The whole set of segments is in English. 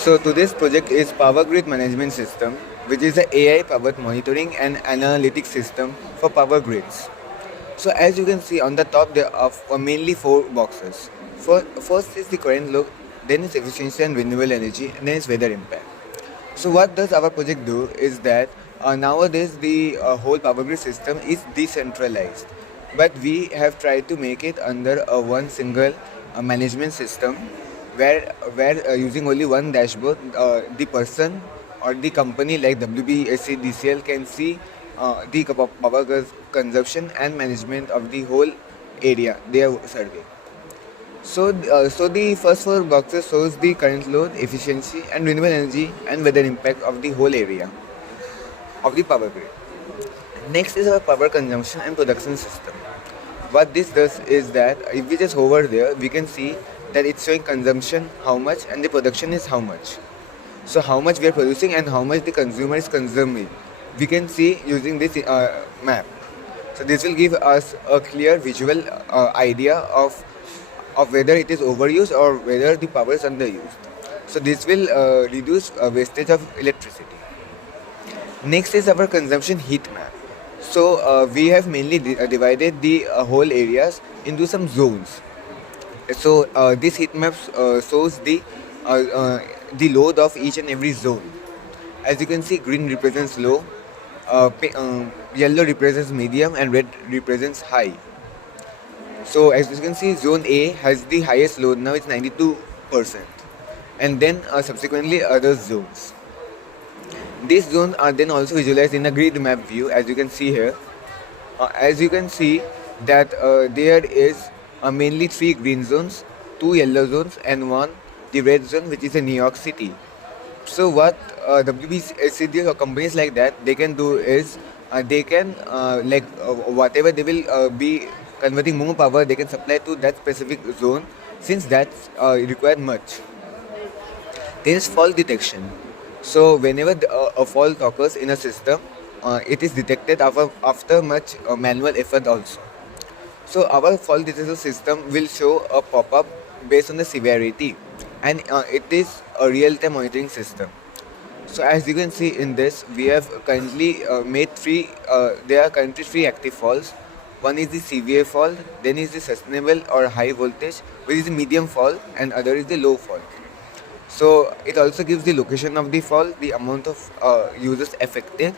So today's project is Power Grid Management System, which is an AI-powered monitoring and analytics system for power grids. So as you can see on the top, there are mainly four boxes. First is the current load, then is efficiency and renewable energy, and then is weather impact. So what does our project do is that nowadays the whole power grid system is decentralized, but we have tried to make it under a one single management system where using only one dashboard, the person or the company like WBSC can see the power consumption and management of the whole area they are surveying. So the first four boxes shows the current load, efficiency, and renewable energy and weather impact of the whole area of the power grid. Next is our power consumption and production system. What this does is that if we just hover there, we can see that it's showing consumption how much and the production is how much. So how much we are producing and how much the consumer is consuming, we can see using this map. So this will give us a clear visual idea of whether it is overused or whether the power is underused. So this will reduce wastage of electricity. Next is our consumption heat map. So we have mainly divided the whole areas into some zones. So this heat map shows the load of each and every zone. As you can see, green represents low, yellow represents medium, and red represents high. So as you can see, zone A has the highest load now, it's 92%, and then subsequently other zones. These zones are then also visualized in a grid map view, as you can see here. As you can see that there is mainly 3 green zones, 2 yellow zones, and 1 the red zone, which is in New York City. So what WBCDs or companies like that they can do is they can whatever they will be converting more power, they can supply to that specific zone, since that's required much. There is fault detection. So whenever a fault occurs in a system, it is detected after much manual effort also. So our fault detection system will show a pop-up based on the severity, and it is a real-time monitoring system. So as you can see in this, we have currently made there are currently 3 active faults. One is the severe fault, then is the sustainable or high voltage, which is the medium fault, and other is the low fault. So it also gives the location of the fault, the amount of users affected,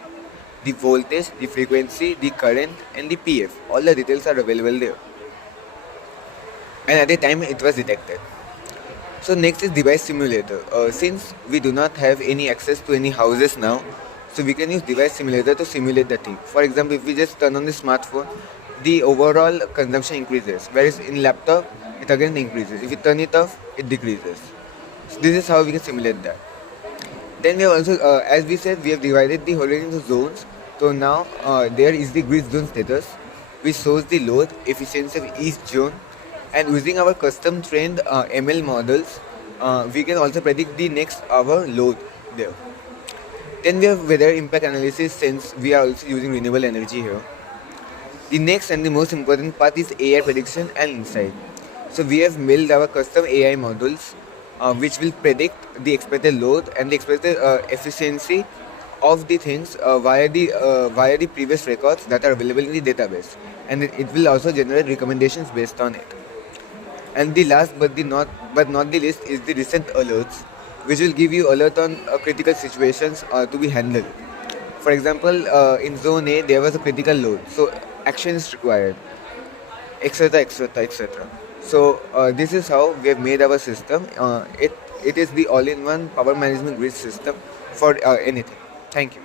the voltage, the frequency, the current, and the PF. All the details are available there. And at the time it was detected. So next is device simulator. Since we do not have any access to any houses now, so we can use device simulator to simulate the thing. For example, if we just turn on the smartphone, the overall consumption increases, whereas in laptop it again increases. If you turn it off, it decreases. So this is how we can simulate that. Then we have also, as we said, we have divided the whole into zones. So now there is the grid zone status, which shows the load, efficiency of each zone, and using our custom trained ML models, we can also predict the next hour load there. Then we have weather impact analysis, since we are also using renewable energy here. The next and the most important part is AI prediction and insight. So we have built our custom AI models which will predict the expected load and the expected efficiency of the things via the previous records that are available in the database, and it will also generate recommendations based on it. And the last but not the least is the recent alerts, which will give you alert on critical situations to be handled. For example, in zone A there was a critical load, so action is required, etc, etc, etc. So this is how we have made our system. It is the all-in-one power management grid system for anything. Thank you.